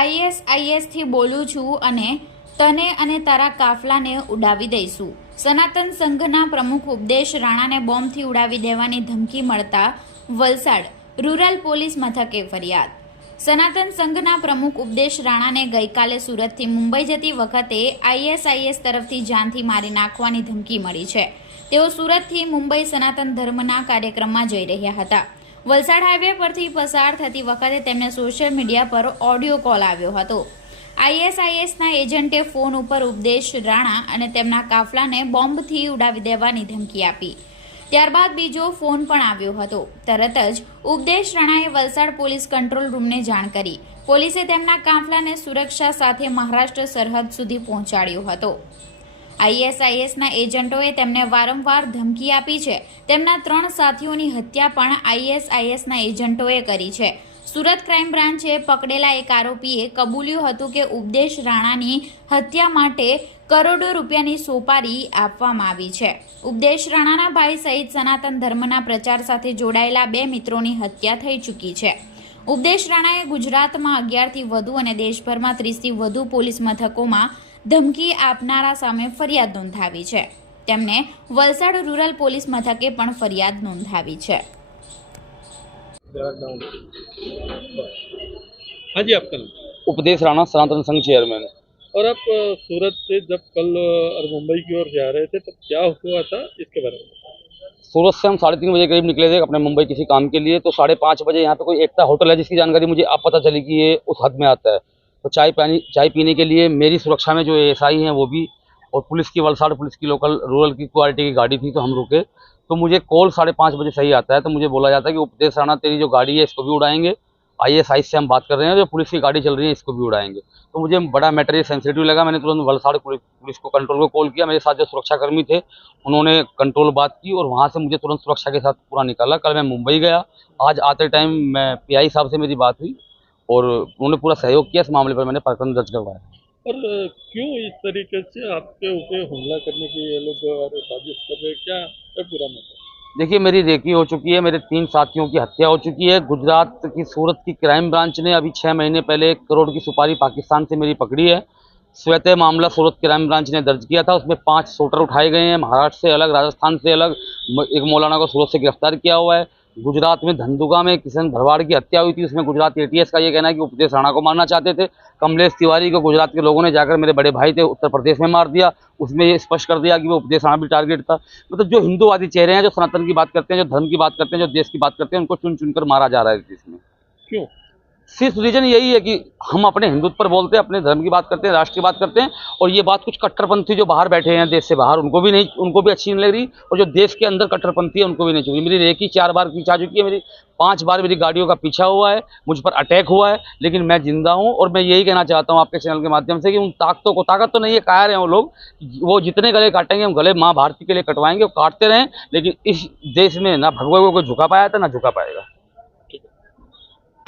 ISIS થી બોલું છું અને તને અને તારા કાફલાને ઉડાવી દઈશું। સનાતન સંઘના પ્રમુખ ઉપદેશ રાણાને બોમ્બથી ઉડાવી દેવાની ધમકી મળતા વલસાડ રૂરલ પોલીસ મથકે ફરિયાદ। સનાતન સંઘના પ્રમુખ ઉપદેશ રાણાને ગઈકાલે સુરતથી મુંબઈ જતી વખતે ISIS તરફથી જાનથી મારી નાખવાની ધમકી મળી છે। તેઓ સુરતથી મુંબઈ સનાતન ધર્મના કાર્યક્રમમાં જઈ રહ્યા હતા। વલસાડ હાઈવે પરથી પસાર થતી વખતે તેમને સોશિયલ મીડિયા પર ઓડિયો કોલ આવ્યો હતો। ISISના એજન્ટે ફોન ઉપર ઉપદેશ રાણા અને તેમના કાફલાને બોમ્બથી ઉડાવી દેવાની ધમકી આપી। ત્યારબાદ બીજો ફોન પણ આવ્યો હતો। તરત જ ઉપદેશ રાણાએ વલસાડ પોલીસ કંટ્રોલ રૂમને જાણ કરી। પોલીસે તેમના કાફલાને સુરક્ષા સાથે મહારાષ્ટ્ર સરહદ સુધી પહોંચાડ્યો હતો। ISISના એજન્ટોએ તેમને વારંવાર ધમકી આપી છે। તેમના 3 સાથીઓની હત્યા પણ ISISના એજન્ટોએ કરી છે। સુરત ક્રાઇમ બ્રાન્ચે પકડેલા એક આરોપીએ કબૂલ્યું હતું કે ઉપદેશ રાણાની હત્યા માટે કરોડો રૂપિયાની સોપારી આપવામાં આવી છે। ઉપદેશ રાણાના ભાઈ સહિત સનાતન ધર્મના પ્રચાર સાથે જોડાયેલા 2 મિત્રોની હત્યા થઈ ચૂકી છે। ઉપદેશ રાણાએ ગુજરાતમાં 11થી વધુ અને દેશભરમાં 30થી વધુ પોલીસ મથકોમાં ધમકી આપનારા સામે ફરિયાદ નોંધાવી છે। તેમને વલસાડ રૂરલ પોલીસ મથકે પણ ફરિયાદ નોંધાવી છે। हाँ जी, आपका नाम? उपदेश राणा, सनातन संघ चेयरमैन। और आप सूरत से जब कल और मुंबई की ओर जा रहे थे तब क्या हुआ था, इसके बारे में? सूरत से हम 3:30 बजे करीब निकले थे अपने मुंबई किसी काम के लिए। तो 5:30 बजे यहाँ पे कोई एकता होटल है जिसकी जानकारी मुझे अब पता चली कि ये उस हद में आता है। तो चाय पीने के लिए मेरी सुरक्षा में जो ASI हैं वो भी, और पुलिस की वलसाड़ पुलिस की लोकल रूरल की क्वालिटी की गाड़ी थी। तो हम रुके तो मुझे कॉल 5:30 बजे सही आता है। तो मुझे बोला जाता है कि उपदेश राणा तेरी जो गाड़ी है इसको भी उड़ाएंगे, ISI से हम बात कर रहे हैं, जो पुलिस की गाड़ी चल रही है इसको भी उड़ाएंगे। तो मुझे बड़ा मैटर ये सेंसिटिव लगा। मैंने तुरंत वलसाड़ पुलिस को कंट्रोल को कॉल किया। मेरे साथ जो सुरक्षाकर्मी थे उन्होंने कंट्रोल बात की और वहाँ से मुझे तुरंत सुरक्षा के साथ पूरा निकाला। कल मैं मुंबई गया, आज आते टाइम मैं PI साहब से मेरी बात हुई और उन्होंने पूरा सहयोग किया। इस मामले पर मैंने प्रकरण दर्ज करवाया। और क्यों इस तरीके से आपके ऊपर हमला करने की ये लोग साजिश कर रहे हैं, क्या है पूरा मैटर? देखिए, मेरी रेकी हो चुकी है, मेरे 3 साथियों की हत्या हो चुकी है। गुजरात की सूरत की क्राइम ब्रांच ने अभी 6 महीने पहले 1 करोड़ की सुपारी पाकिस्तान से मेरी पकड़ी है। स्वतः मामला सूरत क्राइम ब्रांच ने दर्ज किया था। उसमें 5 शूटर उठाए गए हैं, महाराष्ट्र से अलग, राजस्थान से अलग। एक मौलाना को सूरत से गिरफ्तार किया हुआ है। गुजरात में धंधुका में किशन भरवाड़ की हत्या हुई थी, उसमें गुजरात ATS का ये कहना है कि उपदेश राणा को मारना चाहते थे। कमलेश तिवारी को गुजरात के लोगों ने जाकर, मेरे बड़े भाई थे, उत्तर प्रदेश में मार दिया। उसमें ये स्पष्ट कर दिया कि वो उपदेश राणा भी टारगेट था। मतलब जो हिंदूवादी चेहरे हैं, जो सनातन की बात करते हैं, जो धर्म की बात करते हैं, जो देश की बात करते हैं, उनको चुन चुनकर मारा जा रहा है इसमें। क्यों? सिर्फ रीजन यही है कि हम अपने हिंदुत्व पर बोलते हैं, अपने धर्म की बात करते हैं, राष्ट्र की बात करते हैं, और ये बात कुछ कट्टरपंथी जो बाहर बैठे हैं देश से बाहर, उनको भी अच्छी नहीं लग रही, और जो देश के अंदर कट्टरपंथी है उनको भी नहीं चाहिए। मेरी रेकी 4 बार पीछा चुकी है, मेरी 5 बार मेरी गाड़ियों का पीछा हुआ है, मुझ पर अटैक हुआ है, लेकिन मैं जिंदा हूँ। और मैं यही कहना चाहता हूँ आपके चैनल के माध्यम से कि उन ताकत तो नहीं है, कायर हैं वो लोग। वो जितने गले काटेंगे हम गले माँ भारती के लिए कटवाएंगे, वो काटते रहें, लेकिन इस देश में ना भगवा को झुका पाया था ना झुका पाएगा।